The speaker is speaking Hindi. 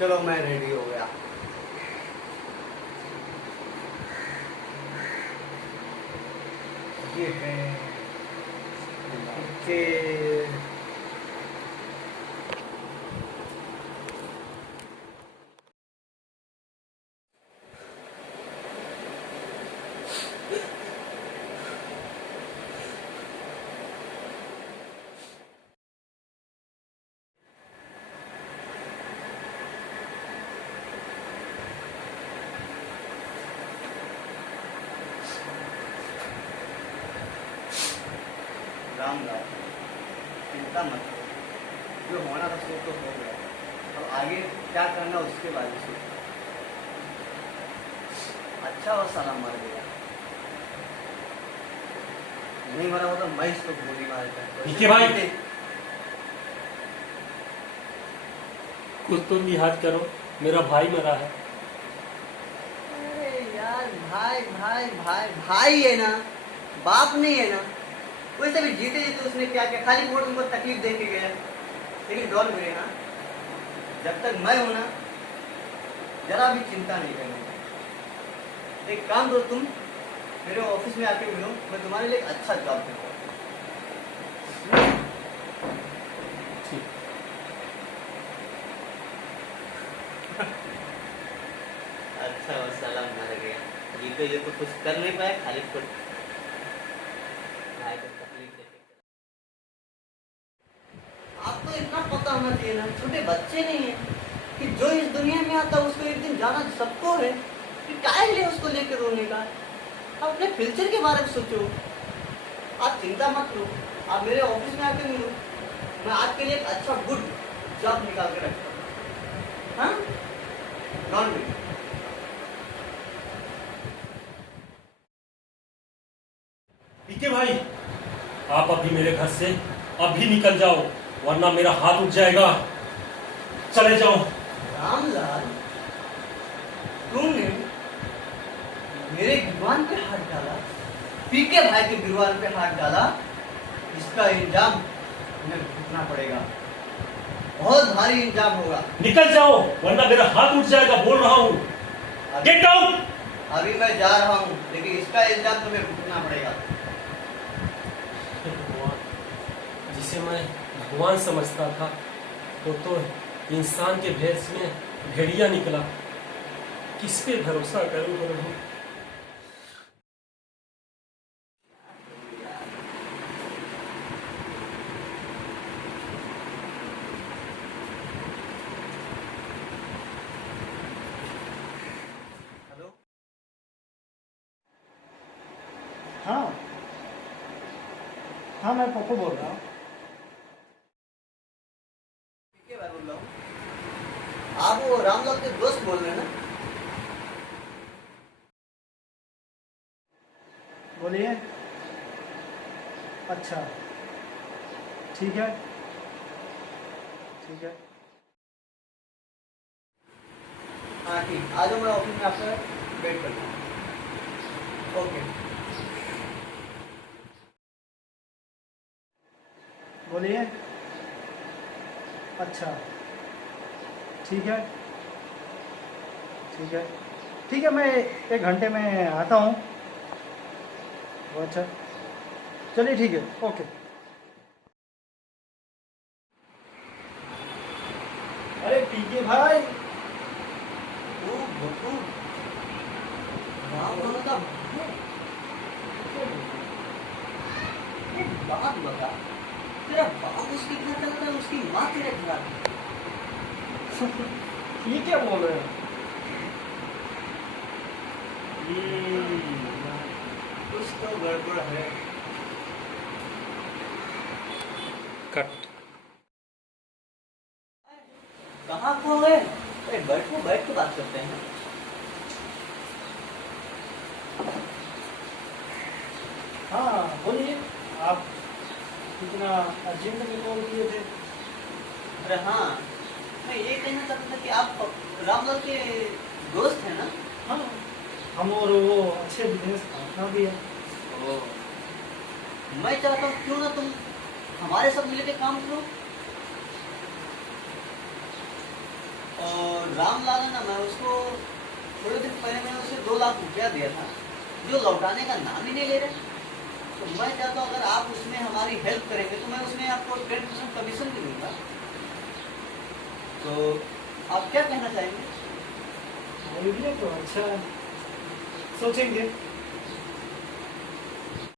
चलो मैं रेडी हो गया। ये है ओके। राम राम, चिंता मत करो, जो होना था सो तो हो गया। अब आगे क्या करना उसके बारे में सोचो। अच्छा और साला मर गया, नहीं मरा होता मैं इसको गोली मार पीके भाई, कुछ तो लिहाज करो, मेरा भाई मरा है। अरे यार भाई भाई भाई भाई है ना, बाप नहीं है ना। वैसे भी जीते जीते उसने क्या किया, खाली वोट उनको तकलीफ दे के गया। लेकिन डॉन मेरे ना, जब तक मैं हूं ना जरा भी चिंता नहीं करनी। एक काम करो, तुम मेरे ऑफिस में आके मिलो, मैं तुम्हारे लिए एक अच्छा जॉब दूंगा। अच्छा वो साला मर गया, जीते ये तो कुछ कर नहीं पाया, खाली कुछ भाई को तकलीफ देके। आपको इतना पता होना चाहिए ना, छोटे बच्चे नहीं है कि जो इस दुनिया में आता है उसको एक दिन जाना सबको है। कि क्या लिए उसको लेकर रोने का। आप अपने फ्यूचर के बारे में सोचो। आप चिंता मत करो, आप मेरे ऑफिस में आके मिलो, मैं आपके लिए एक अच्छा गुड जॉब निकाल के रखता हूँ। हाँ डोंट वरी। पीके भाई, आप अभी मेरे घर से अभी निकल जाओ, वरना मेरा हाथ उठ जाएगा। चले जाओ। रामलाल, तुमने मेरे गिरवान पे हाथ डाला, पीके भाई के गिरवान पे हाथ डाला, इसका इंजाम तुम्हें भुगतना पड़ेगा। बहुत भारी इंजाम होगा। निकल जाओ, वरना मेरा हाथ उठ जाएगा, बोल रहा हूँ। Get down. अभी मैं जा रहा हूँ, लेकिन इसका इल्जाम तुम्हें भुगतना पड़ेगा। जिसे मैं भगवान समझता था, वो तो इंसान के भेष में भेड़िया निकला। किस पे भरोसा करूं प्रभु। हेलो, हाँ हाँ, मैं पप्पू बोल रहा हूँ। पीके भाई बोल रहा हूँ। आप वो रामलाल के दोस्त बोल रहे हैं ना? बोलिए। अच्छा, ठीक है ठीक है। हाँ ठीक, आ जाओ, मैं ऑफिस में आपका वेट करता हूँ। ओके। बोलिए। अच्छा, ठीक है ठीक है ठीक है, मैं 1 घंटे में आता हूँ। अच्छा, चलिए ठीक है, ओके। अरे पीके भाई, ओ बब्बू, रामलाल का एक बात बता, तेरा बाप उसके घर चलता है, उसकी माँ तेरे घर आती है। ये क्या बोल रहे हैं? कुछ तो गड़बड़ है। कट। कहाँ खो गए? अरे बैठ के बात करते हैं। हाँ बोलिए, आप इतना अर्जेंट में कॉल किए थे? अरे हाँ, मैं ये कहना चाहता था कि आप रामलाल के दोस्त हैं ना? हाँ, हम और वो अच्छे बिजनेस पार्टनर भी है। ओ, मैं चाहता हूँ क्यों ना तुम हमारे साथ मिलकर काम करो। और रामलाल है ना, मैं उसको थोड़े दिन पहले मैंने उसे 2 लाख रुपया दिया था, जो लौटाने का नाम ही नहीं ले रहे। तो मैं चाहता हूँ अगर आप उसमें हमारी हेल्प करेंगे तो मैं उसमें आपको 10% कमीशन भी दूंगा। तो आप क्या कहना चाहेंगे? आइडिया तो अच्छा है, सोचेंगे।